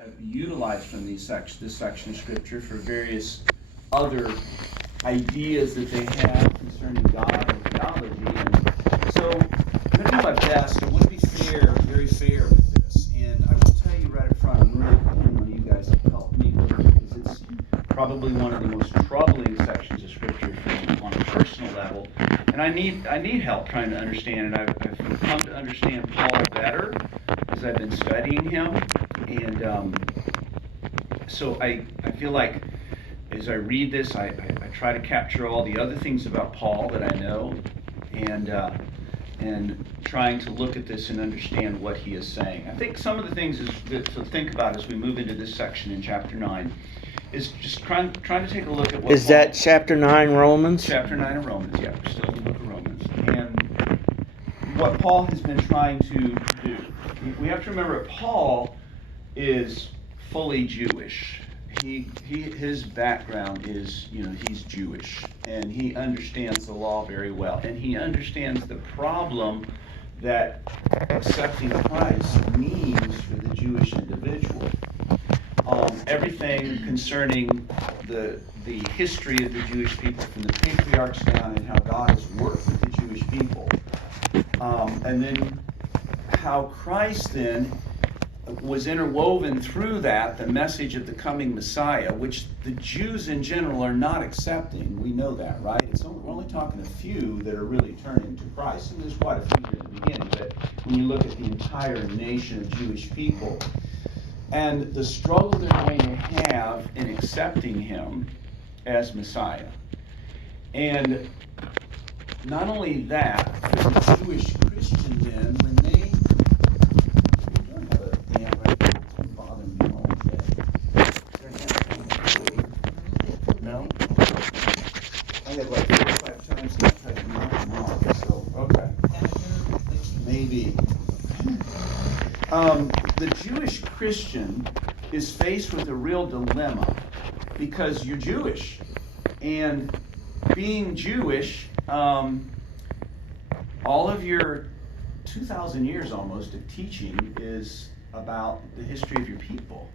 have utilized from this section of Scripture for various other ideas that they have concerning God and theology. And so I'm going to do my best. I want to be fair, very fair with this. And I will tell you right up front, I'm really depending on you guys to help me with it, because it's probably one of the most troubling sections of Scripture for me on a personal level. And I need help trying to understand it. I've come to understand Paul better as I've been studying him. And so I feel like as I read this, I try to capture all the other things about Paul that I know, and trying to look at this and understand what he is saying. I think some of the things to think about as we move into this section in chapter 9 is just trying to take a look at what Is Paul, that chapter 9 Romans? Chapter 9 of Romans, yeah. We're still in the book of Romans. And what Paul has been trying to do. We have to remember that Paul is fully Jewish. His background is, he's Jewish, and he understands the law very well, and he understands the problem that accepting Christ means for the Jewish individual. Everything concerning the history of the Jewish people from the patriarchs down, and how God has worked with the Jewish people, and then how Christ then was interwoven through that, the message of the coming Messiah, which the Jews in general are not accepting. We know that, right? We're only talking a few that are really turning to Christ, and there's quite a few here in the beginning, but when you look at the entire nation of Jewish people, and the struggle they're going to have in accepting him as Messiah. And not only that, for the Jewish Christian then, when they No? I had like 4 or 5 times and I tried to knock them off, so, okay. Maybe. The Jewish Christian is faced with a real dilemma because you're Jewish. And being Jewish, all of your 2,000 years almost of teaching is about the history of your people.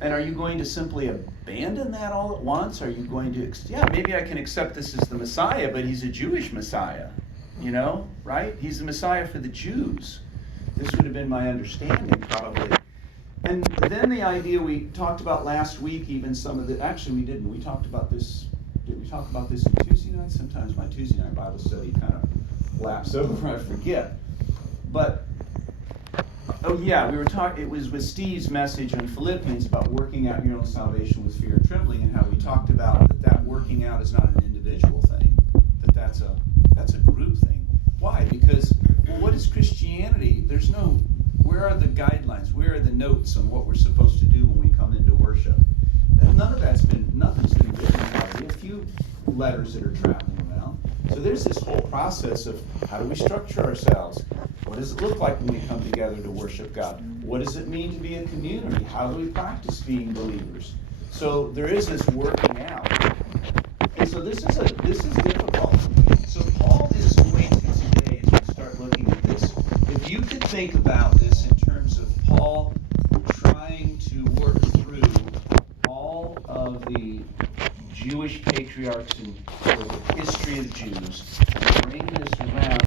And are you going to simply abandon that all at once? Are you going to, maybe I can accept this as the Messiah, but he's a Jewish Messiah, right? He's the Messiah for the Jews. This would have been my understanding, probably. And then the idea we talked about last week, even some of actually we didn't. We talked about this, did we talk about this on Tuesday night? Sometimes my Tuesday night Bible study kind of laps over, I forget. But we were talking, it was with Steve's message in Philippians about working out your own salvation with fear and trembling, and how we talked about that working out is not an individual thing, that's a group thing. Why? Because, what is Christianity? Where are the guidelines? Where are the notes on what we're supposed to do when we come into worship? And nothing's been written about it. We have a few letters that are traveling around. So there's this whole process of how do we structure ourselves? What does it look like when we come together to worship God? What does it mean to be a community? How do we practice being believers? So there is this working out. And so this is difficult. So Paul is going to today, as we start looking at this, if you could think about this in terms of Paul trying to work through all of the Jewish patriarchs and the history of the Jews,